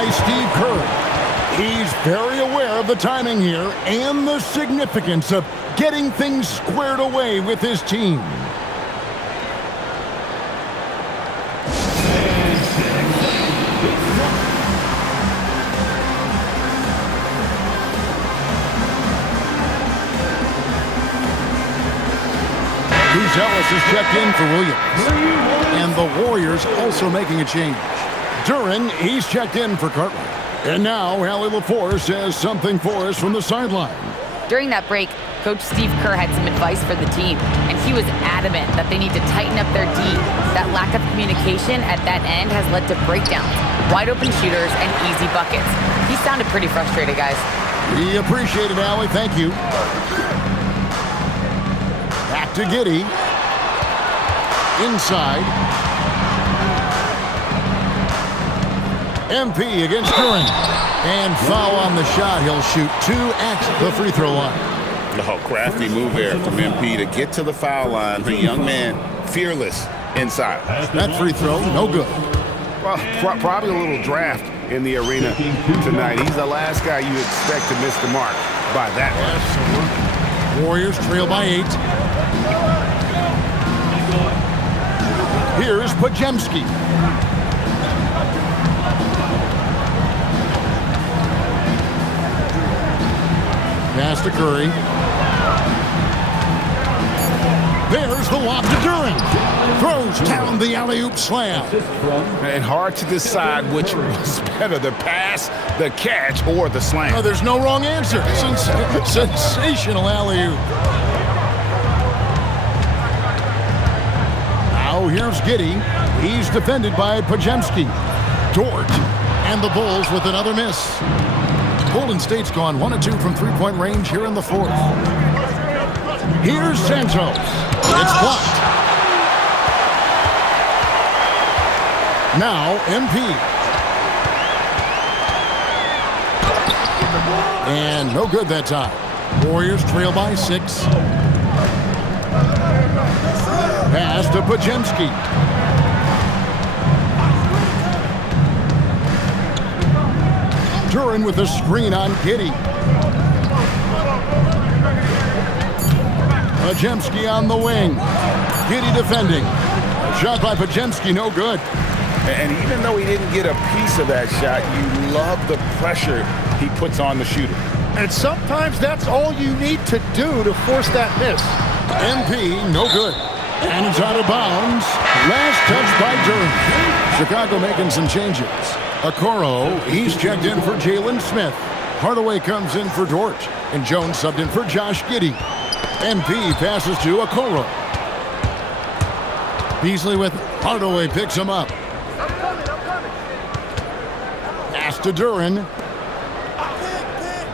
by Steve Kerr. He's very aware of the timing here and the significance of getting things squared away with his team. Ellis is checked in for Williams. And the Warriors also making a change. Duren, he's checked in for Cartwright. And now Allie LaForce says something for us from the sideline. During that break, Coach Steve Kerr had some advice for the team, and he was adamant that they need to tighten up their D. That lack of communication at that end has led to breakdowns, wide open shooters, and easy buckets. He sounded pretty frustrated, guys. We appreciate it, Allie. Thank you. Back to Giddey. Inside. MP against Duren. And foul on the shot. He'll shoot 2 at the free throw line. Oh, crafty move there from MP to get to the foul line. The young man, fearless inside. That free throw, no good. Well, probably a little draft in the arena tonight. He's the last guy you expect to miss the mark by that much. Warriors trail by 8. Here's Podziemski. Pass to Curry. There's the lob to Duren. Throws down the alley-oop slam. And hard to decide which was better, the pass, the catch, or the slam. Oh, there's no wrong answer. Sensational alley-oop. Now here's Giddey. He's defended by Podziemski. Dort. And the Bulls with another miss. Golden State's gone 1 of 2 from three-point range here in the fourth. Here's Santos. It's blocked. Now MP. And no good that time. Warriors trail by 6. Pass to Podziemski. Duren with a screen on Giddey. Podziemski on the wing. Giddey defending. Shot by Podziemski, no good. And even though he didn't get a piece of that shot, you love the pressure he puts on the shooter. And sometimes that's all you need to do to force that miss. MP, no good. And it's out of bounds. Last touch by Duren. Chicago making some changes. Okoro, he's checked in for Jalen Smith. Hardaway comes in for Dort. And Jones subbed in for Josh Giddey. MP passes to Okoro. Beasley with Hardaway picks him up. Pass to Duren.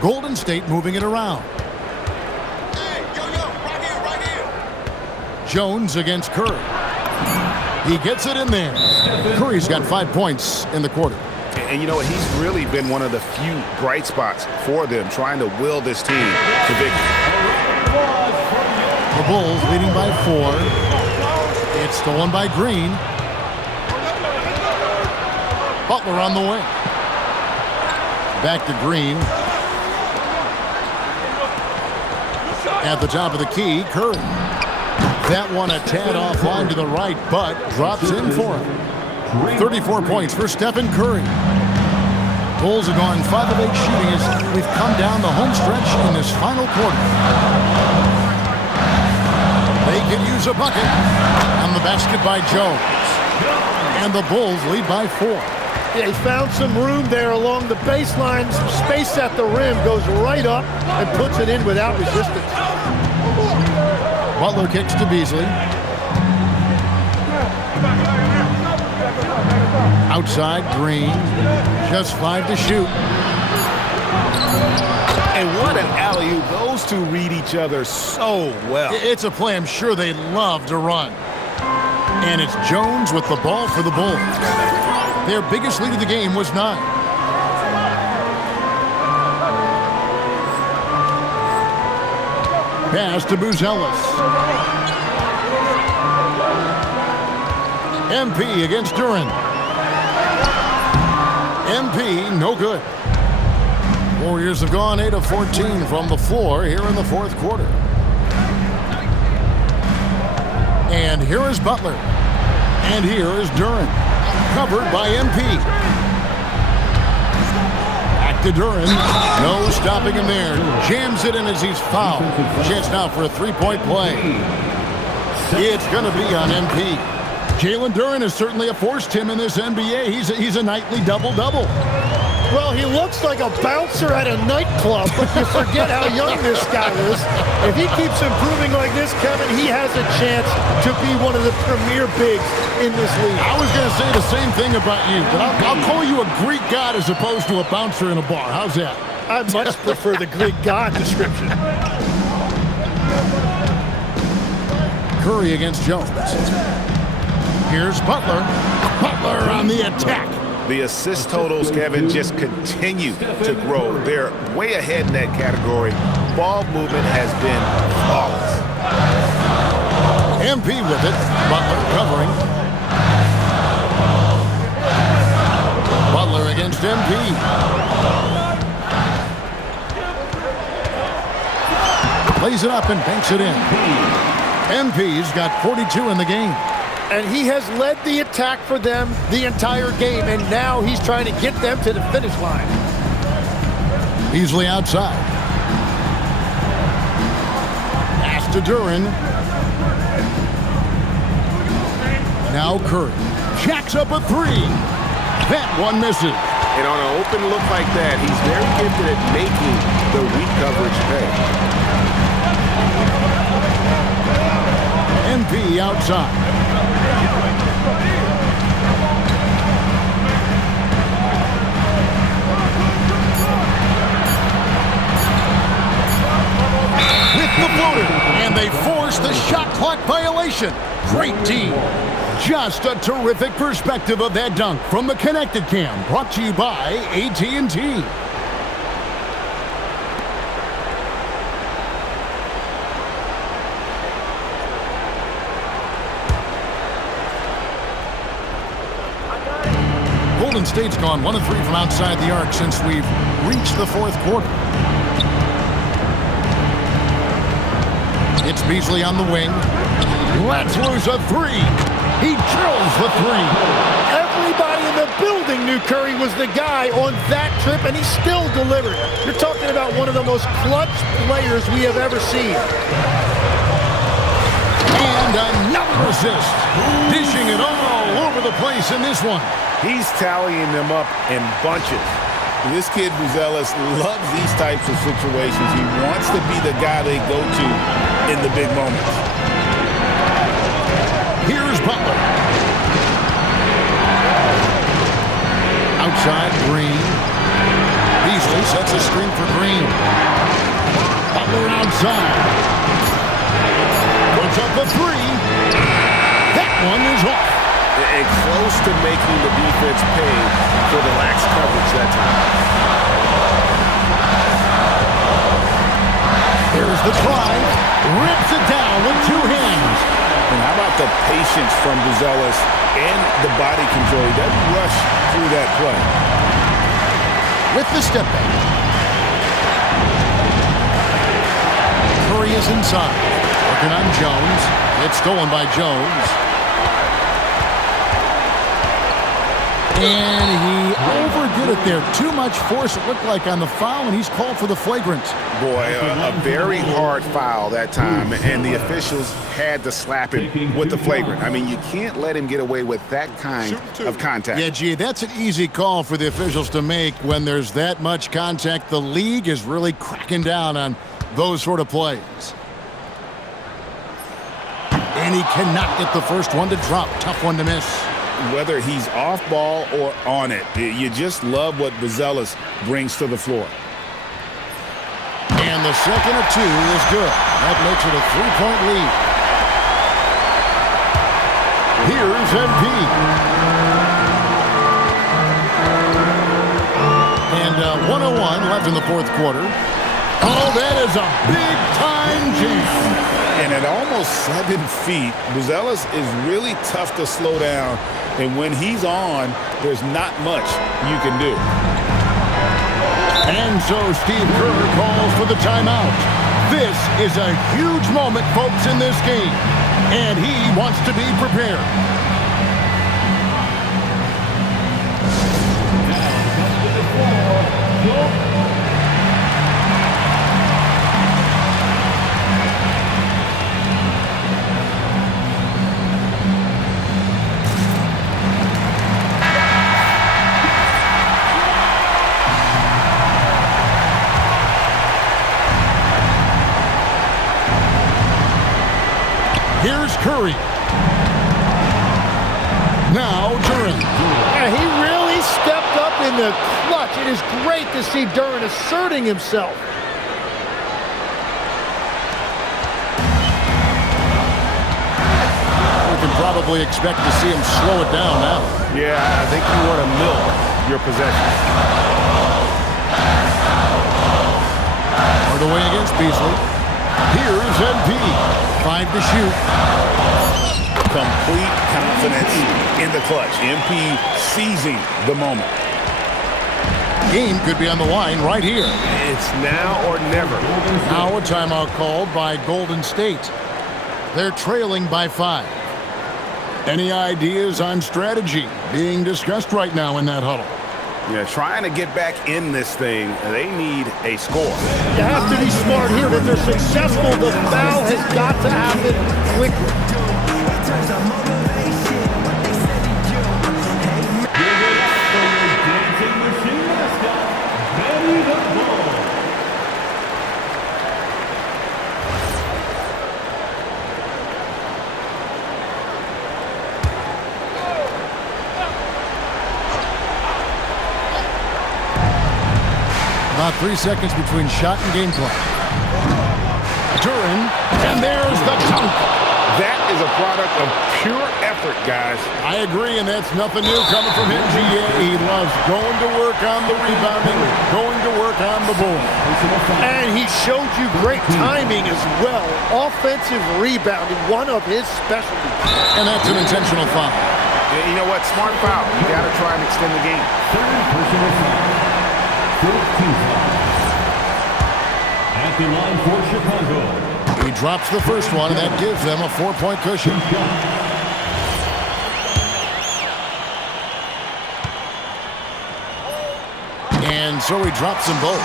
Golden State moving it around. Jones against Curry. He gets it in there. Curry's got 5 points in the quarter. And you know what? He's really been one of the few bright spots for them, trying to will this team to victory. The Bulls leading by 4. It's stolen by Green. Butler on the wing. Back to Green. At the top of the key, Curry. That one a tad offline to the right, but drops in for him. 34 points for Stephen Curry. Bulls have gone 5 of 8 shooting as we've come down the home stretch in this final quarter. They can use a bucket on the basket by Jones. And the Bulls lead by 4. They found some room there along the baseline. Some space at the rim, goes right up and puts it in without resistance. Butler kicks to Beasley. Outside, Green. Just 5 to shoot. And what an alley-oop. Those two read each other so well. It's a play I'm sure they love to run. And it's Jones with the ball for the Bulls. Their biggest lead of the game was 9. Pass to Buzelis. MP against Duren. MP, no good. Warriors have gone 8 of 14 from the floor here in the fourth quarter. And here is Butler. And here is Duren. Covered by MP. Back to Duren. No stopping him there. Jams it in as he's fouled. Chance now for a three-point play. It's going to be on MP. Jalen Duren is certainly a force, Tim, in this NBA. He's a nightly double-double. Well, he looks like a bouncer at a nightclub, but you forget how young this guy is. If he keeps improving like this, Kevin, he has a chance to be one of the premier bigs in this league. I was going to say the same thing about you, but I'll call you a Greek god as opposed to a bouncer in a bar. How's that? I much prefer the Greek god description. Curry against Jones. Here's Butler. Butler on the attack. The assist totals, Kevin, just continue to grow. They're way ahead in that category. Ball movement has been flawless. MP with it. Butler covering. Butler against MP. Plays it up and banks it in. MP's got 42 in the game. And he has led the attack for them the entire game, and now he's trying to get them to the finish line. Beasley outside. Pass to Duren. Now Curry. Jacks up a three. That one misses. And on an open look like that, he's very gifted at making the weak coverage pay. MP outside. With the floater, and they force the shot clock violation. Great team. Just a terrific perspective of that dunk from the Connected Cam, brought to you by AT&T. Golden State's gone 1 of 3 from outside the arc since we've reached the fourth quarter. It's Beasley on the wing. Lets loose a three. He drills the three. Everybody in the building knew Curry was the guy on that trip, and he still delivered. You're talking about one of the most clutch players we have ever seen. And another assist. Dishing it all over the place in this one. He's tallying them up in bunches. This kid, Buzelis, loves these types of situations. He wants to be the guy they go to in the big moments. Here's Butler. Outside, Green. Beasley sets a screen for Green. Butler outside. Puts up a three. That one is off. And close to making the defense pay for the lax coverage that time. Here's the try. Rips it down with two hands. And how about the patience from Buzelis and the body control? He doesn't rush through that play. With the step back. Curry is inside. Working on Jones. It's stolen by Jones. And he overdid it there. Too much force, it looked like, on the foul, and he's called for the flagrant. Boy, a very hard foul that time, and the officials had to slap him with the flagrant. I mean, you can't let him get away with that kind of contact. Yeah, gee, that's an easy call for the officials to make when there's that much contact. The league is really cracking down on those sort of plays. And he cannot get the first one to drop. Tough one to miss. Whether he's off ball or on it, you just love what Buzelis brings to the floor. And the second of two is good. That makes it a three-point lead. Here's MP. And 1:01 left in the fourth quarter. Oh, that is a big-time jam. And at almost 7 feet, Buzelis is really tough to slow down. And when he's on, there's not much you can do. And so Steve Kerr calls for the timeout. This is a huge moment, folks, in this game. And he wants to be prepared. Here's Curry. Now Duran. Yeah, he really stepped up in the clutch. It is great to see Duran asserting himself. We can probably expect to see him slow it down now. Yeah, I think you want to milk your possession. Hard away against Beasley. Here's MP. 5 to shoot. Complete confidence in the clutch. MP seizing the moment. Game could be on the line right here. It's now or never. Now a timeout called by Golden State. They're trailing by 5. Any ideas on strategy being discussed right now in that huddle? Yeah, trying to get back in this thing, they need a score. You have to be smart here. If they're successful, the foul has got to happen quickly. About 3 seconds between shot and game clock. Duran, and there's the dunk. That is a product of pure effort, guys. I agree, and that's nothing new coming from him, GA. He loves going to work on the rebounding, going to work on the board. And he showed you great timing as well. Offensive rebounding, one of his specialties. And that's an intentional foul. You know what? Smart foul. You got to try and extend the game. Third personal foul. 15 at the line for Chicago. He drops the first one, and that gives them a 4-point cushion. And so he drops them both.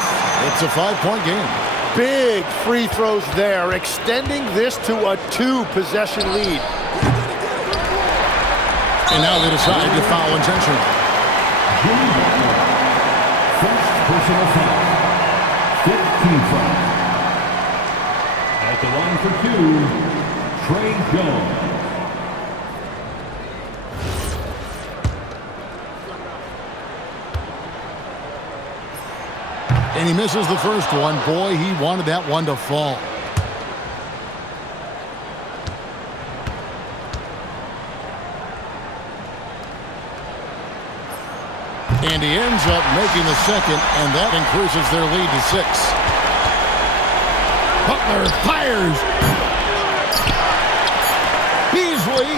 It's a 5-point game. Big free throws there, extending this to a 2-possession lead. And now they decide to foul intentionally. First personal foul. 15 foul. At the line for 2, Trey Jones. And he misses the first one. Boy, he wanted that one to fall. And he ends up making the second, and that increases their lead to 6. Butler fires. Beasley.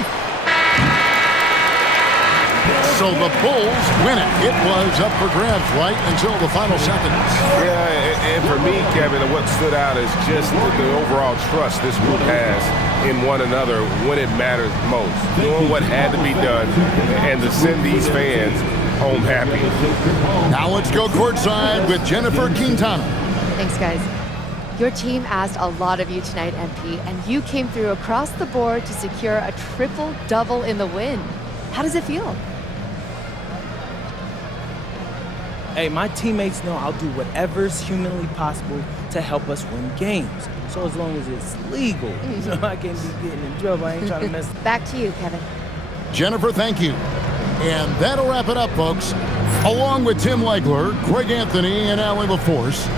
So the Bulls win it. It was up for grabs right until the final seconds. Yeah, and for me, Kevin, what stood out is just the overall trust this group has in one another when it matters most. Doing what had to be done and to send these fans home happy. Now let's go courtside with Jennifer Quintana. Thanks, guys. Your team asked a lot of you tonight, MP, and you came through across the board to secure a triple-double in the win. How does it feel? Hey, my teammates know I'll do whatever's humanly possible to help us win games. So as long as it's legal, so I can't be getting in trouble. I ain't trying to mess. Back to you, Kevin. Jennifer, thank you. And that'll wrap it up, folks. Along with Tim Legler, Greg Anthony, and Allie LaForce,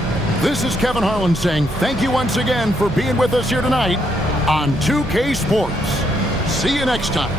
this is Kevin Harlan saying thank you once again for being with us here tonight on 2K Sports. See you next time.